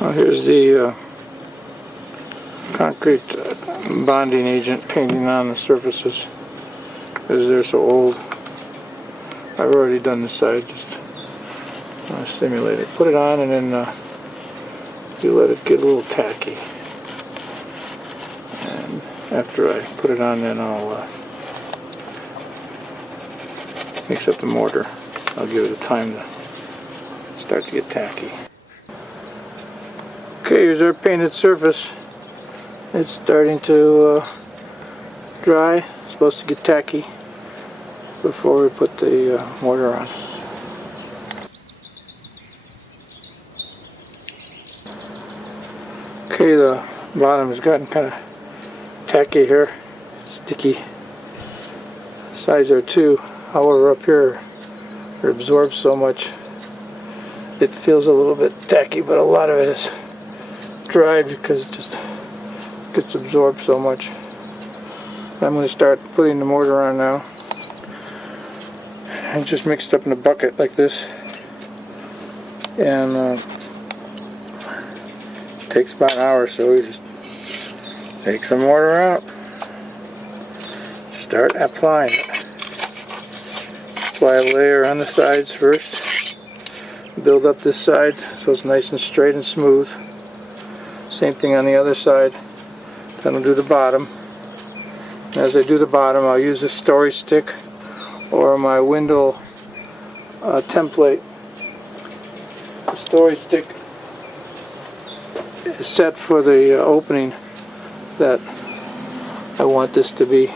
Well, here's the concrete bonding agent painting on the surfaces because they're so old. I've already done this side, just simulate it. Put it on and then you let it get a little tacky. And after I put it on, then I'll mix up the mortar. I'll give it a time to start to get tacky. Okay, here's our painted surface. It's starting to dry. It's supposed to get tacky before we put the mortar on. Okay, the bottom has gotten kind of tacky here, sticky. Sides are too. However, up here it absorbs so much it feels a little bit tacky, but a lot of it is dried because it just gets absorbed so much. I'm going to start putting the mortar on now. I just mixed up in a bucket like this, and it takes about an hour or so. You just take some mortar out, start applying it. Apply a layer on the sides first, build up this side so it's nice and straight and smooth. Same thing on the other side. Then I'll do the bottom. And as I do the bottom, I'll use a story stick or my window template. The story stick is set for the opening that I want this to be.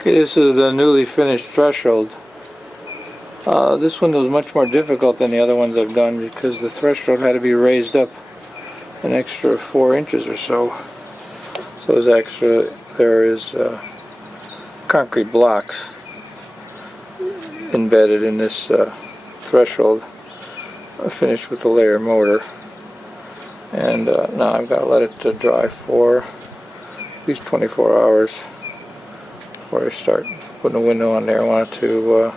Okay, this is the newly finished threshold. This one was much more difficult than the other ones I've done because the threshold had to be raised up an extra 4 inches or so. So there is concrete blocks embedded in this threshold, finished with the layer mortar. And now I've got to let it dry for at least 24 hours before I start putting a window on there. I want it to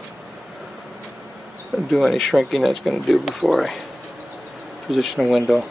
do any shrinking that's going to do before I position a window.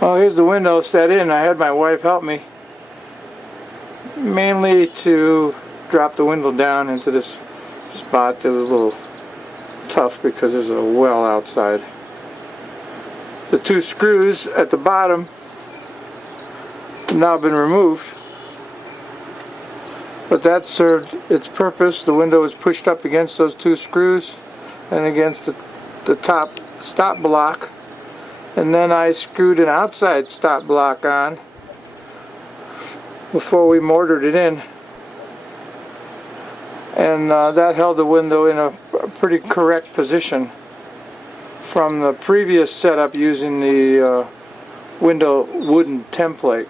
Well, here's the window set in. I had my wife help me, mainly to drop the window down into this spot. It was a little tough because there's a well outside. The 2 screws at the bottom have now been removed, but that served its purpose. The window was pushed up against those 2 screws and against the top stop block. And then I screwed an outside stop block on before we mortared it in. And that held the window in a pretty correct position from the previous setup using the window wooden template.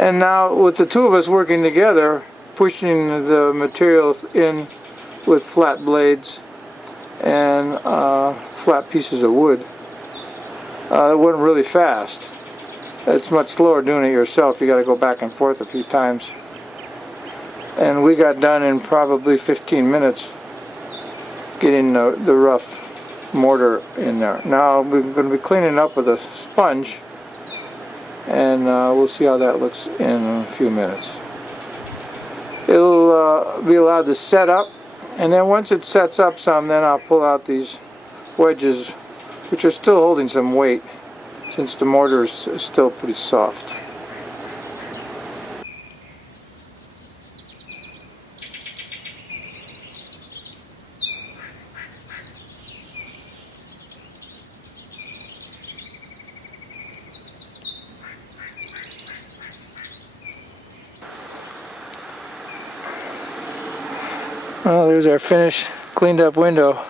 And now with the 2 of us working together, pushing the materials in with flat blades and flat pieces of wood, it went really fast. It's much slower doing it yourself. You got to go back and forth a few times. And we got done in probably 15 minutes getting the rough mortar in there. Now we're going to be cleaning up with a sponge, and we'll see how that looks in a few minutes. It'll be allowed to set up, and then once it sets up some, then I'll pull out these wedges, which are still holding some weight since the mortar is still pretty soft. Well, there's our finished, cleaned up window.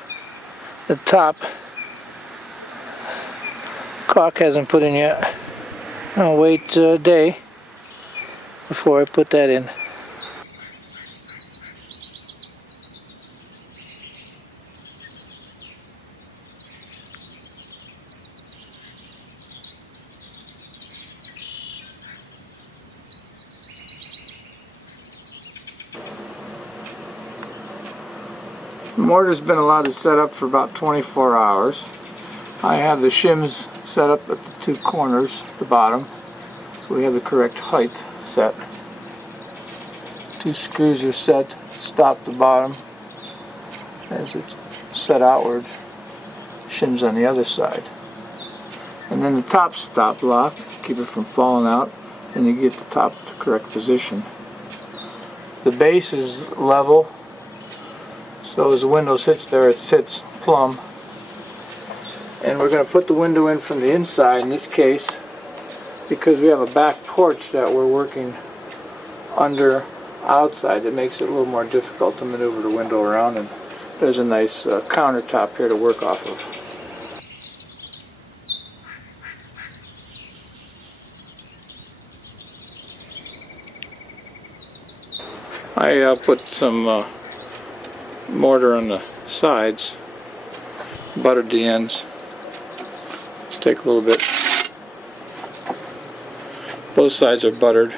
The top caulk hasn't put in yet. I'll wait a day before I put that in. The mortar's been allowed to set up for about 24 hours. I have the shims set up at the two corners, the bottom, so we have the correct height set. Two screws are set to stop the bottom as it's set outward. Shims on the other side. And then the top stop lock, keep it from falling out, and you get the top to the correct position. The base is level, so as the window sits there, it sits plumb. And we're going to put the window in from the inside in this case, because we have a back porch that we're working under outside. It makes it a little more difficult to maneuver the window around, and there's a nice countertop here to work off of. I put some mortar on the sides, buttered the ends. Let's take a little bit. Both sides are buttered.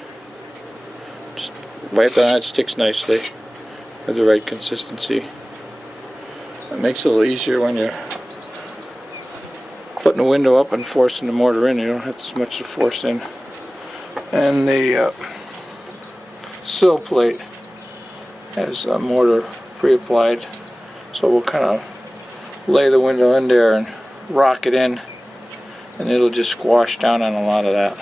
Just wipe that on, it sticks nicely with the right consistency. It makes it a little easier when you're putting the window up and forcing the mortar in. You don't have as much to force in. And the sill plate has mortar pre-applied, so we'll kind of lay the window in there and rock it in, and it'll just squash down on a lot of that.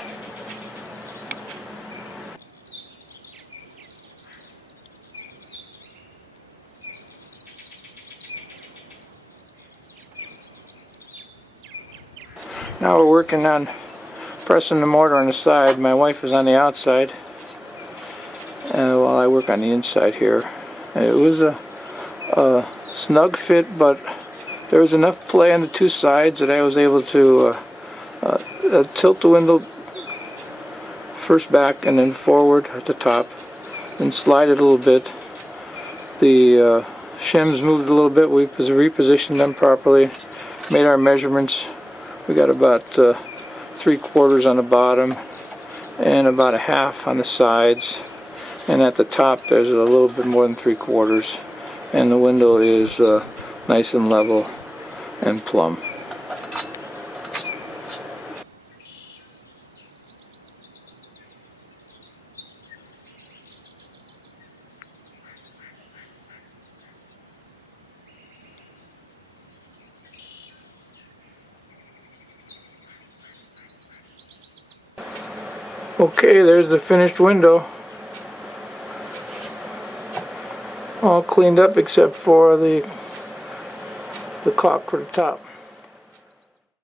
Now we're working on pressing the mortar on the side. My wife is on the outside, and while I work on the inside here. It was a snug fit, but there was enough play on the two sides that I was able to tilt the window first back and then forward at the top, and slide it a little bit. The shims moved a little bit. We repositioned them properly, made our measurements. We got about 3/4 on the bottom and about a half on the sides. And at the top there's a little bit more than 3/4, and the window is nice and level and plumb. Okay, there's the finished window. All cleaned up except for the caulk for the top.